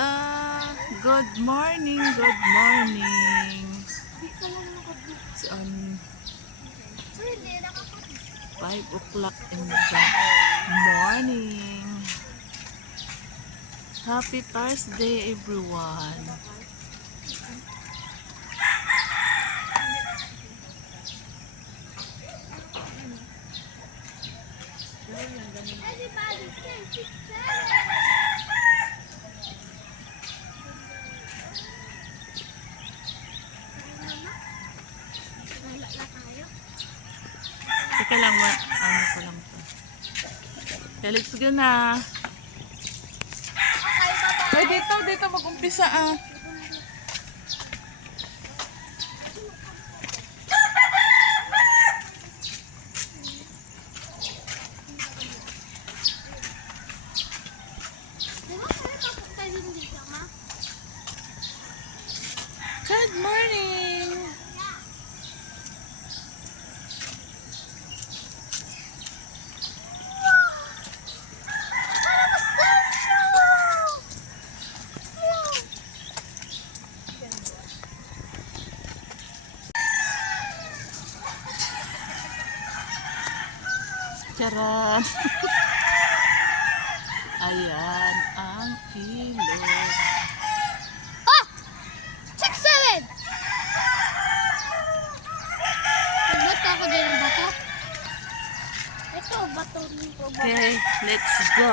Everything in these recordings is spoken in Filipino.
Kamusta? Good morning, good morning. It's on 5 o'clock in the morning. Happy Thursday, everyone. Everybody say 6, 7. Teka lang, ano ko lang to. Let's go na. Ay, dito mag-umpisa ah. Good morning. Charan. Ayan ang ilog. Oh! 6, 7! Bato ako din ang bato. Ito, bato nito. Okay, let's go.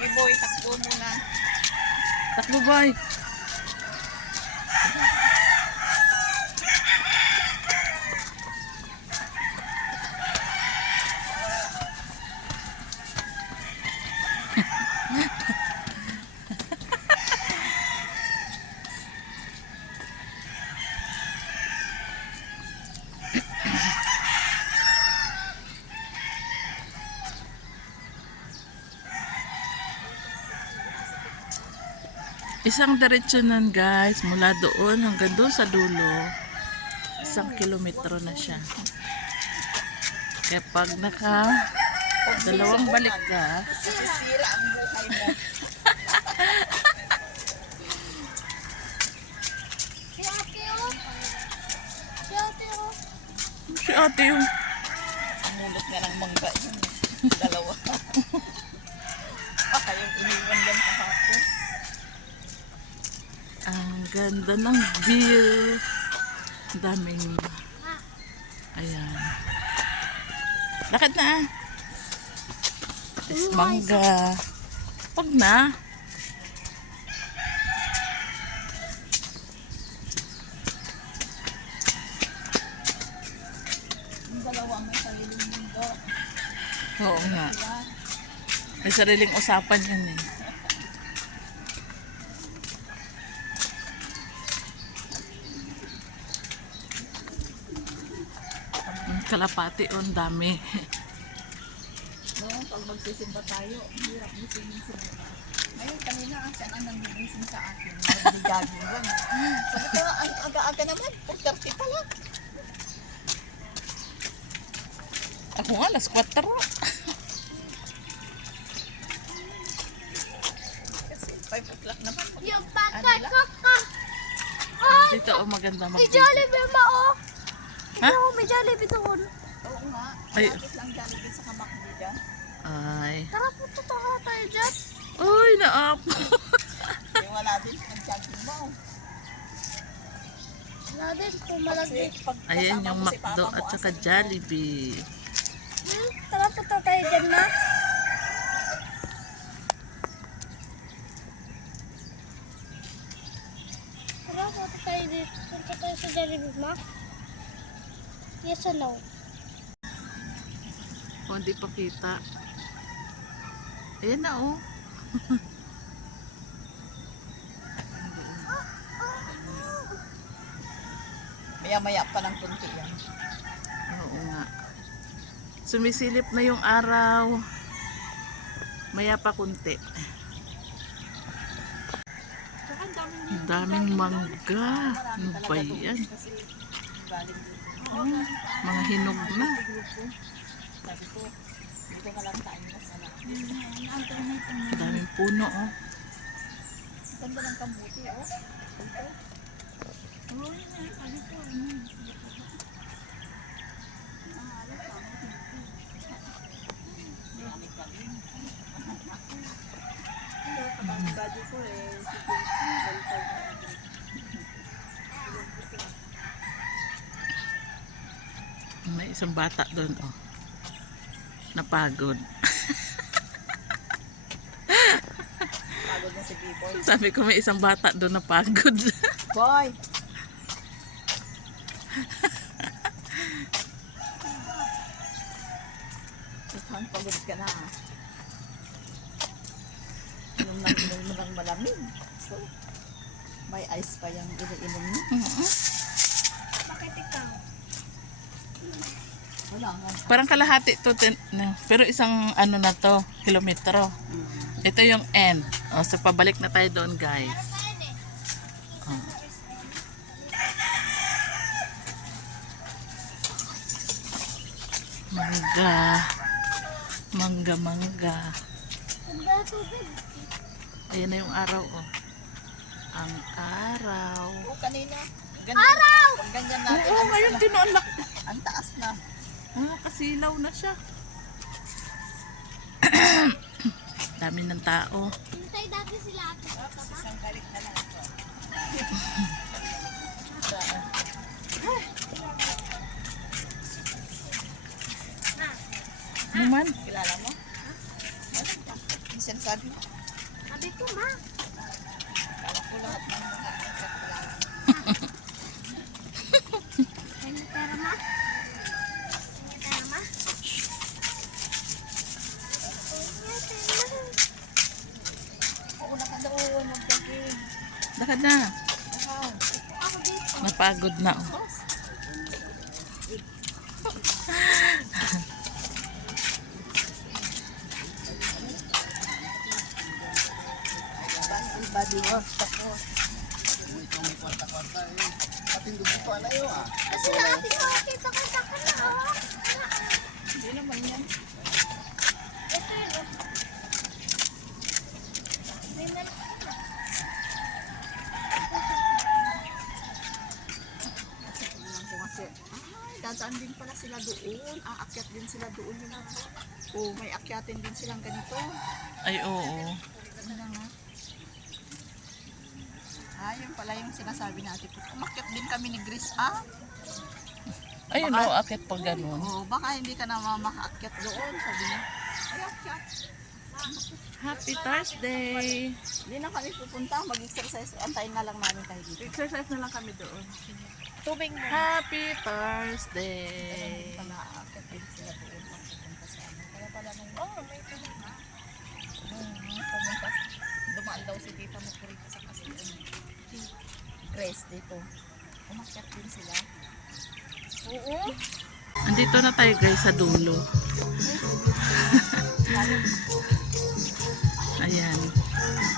Hey boy, takbo muna. Takbo boy. Isang diretsyonan guys, mula doon hanggang doon sa dulo. 1 kilometro na siya. Kaya pag dalawang balik ka, Sisira ang buhay mo. Si ate, oh. Si ate, oh. si ate yung Mulot nga ng mangga yun. Dalawa. Baka yung iniwan lang kahapon. ang ganda ng view. Daming ayan. Lakad na ah. Is mangga. Pag na. Yung dalawa may sariling mundo. Oo nga. May sariling usapan yun eh. Ang kalapati ang dami. No, pag magsisimba tayo, hirap gisingin sila. Ngayon, kanina siya ang nanggigising sa akin. Nagligagin lang. Sabi ko, ang aga-aga naman. 4:30 pa lang. Ako nga, alas 4. Kasi 5 o'clock naman. Yung baka, kaka. Oh, Dito oh, maganda may mag-video. Jollibee ma, oh. Ha? Ikaw, may Jollibee doon. Oo nga. Ay. Malapit lang Jollibee sa Kamakdi dyan. Ay. Tara, punta tayo dyan. Uy, naap. Eh, wala din. Nag-jogging mo. Wala din, pumalagay. Ayan yung McDo at saka Jollibee. Tara, punta tayo dyan na. Tara, punta tayo dito. Punta tayo sa Jollibee, ma. Yes or no? O, hindi pa kita. Ayan na oh. Maya-maya pa ng kunti yan. Oo nga. Sumisilip na yung araw. Maya pa kunti. Ang daming mangga. Ano ba yan? Kasi galing dito. Mga hinog na. Sabi ko, dito na lang tayo mas anak. Ang daming puno, oh. Ganda ng kambuti, oh. Dito. Oo, yun na. Sabi ko, Body ko eh, sige, May isang bata doon, oh. Napagod. pagod na si B-boy. Sabi ko may isang bata doon napagod. Boy! Saan pagod ka na? Inom mo ng malamig. So, may ice pa yung iniinom niya. bakit ikaw? Wala nga. Parang kalahati to, pero isang ano na to, kilometro. Ito yung end. O, so pabalik na tayo doon, guys. Oh. Mangga. Mangga. Ang dami tubig. Ayan na yung araw, oh. Ang araw. Oo, kanina. Araw! Pag ganyan natin, Oo, ngayon tinulak. ang taas na. Ah, kasilaw na siya. Dami ng tao. Hintay dati sila ate. Isang balik na lang ito. Naman. Kilala mo? Yung sinasabi mo? Sabi ko, ma. Kala ko lahat ng mga kilala. May pera, ma. May pera, ma. Oo, nakadoon. Magdaging. Lakad na. Nakaw. Ako dito. Napagod na, oh. Full body wash. Tapos. Kasi natin makakita ko sa kanila. Oh. Hindi naman yan. Ito yun. Oh. May meron. Tingnan ko kasi. Ay, dadaan din pala sila doon. Aakyat din sila doon. Yun lang. Oo, may akyatin din silang ganito. Ay, oo. Ano na nga? Ah, yun pala yung sinasabi natin. Umakyat din kami ni Grace, ah? Ayun, oh, akit pa ganun. Oo, baka hindi ka na makaakyat doon. Sabi niya, ay akyat. Happy Thursday! Hindi na kami pupunta, mag-exercise. Antayin na lang namin tayo dito. Exercise na lang kami doon. Tubig mo. Happy Thursday! Pala, aakyat din sila doon pag pupunta sa amin. Kaya pala nung, May tubig, ma. pumunta, dumaan daw si Tita mo rito sa kasi Grace dito. Umakyat din sila. Oo. Andito na tayo, Grace, sa dulo. Ayan.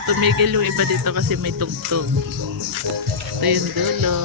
Tumigil yung iba dito kasi may tugtog. Ito yung dulo.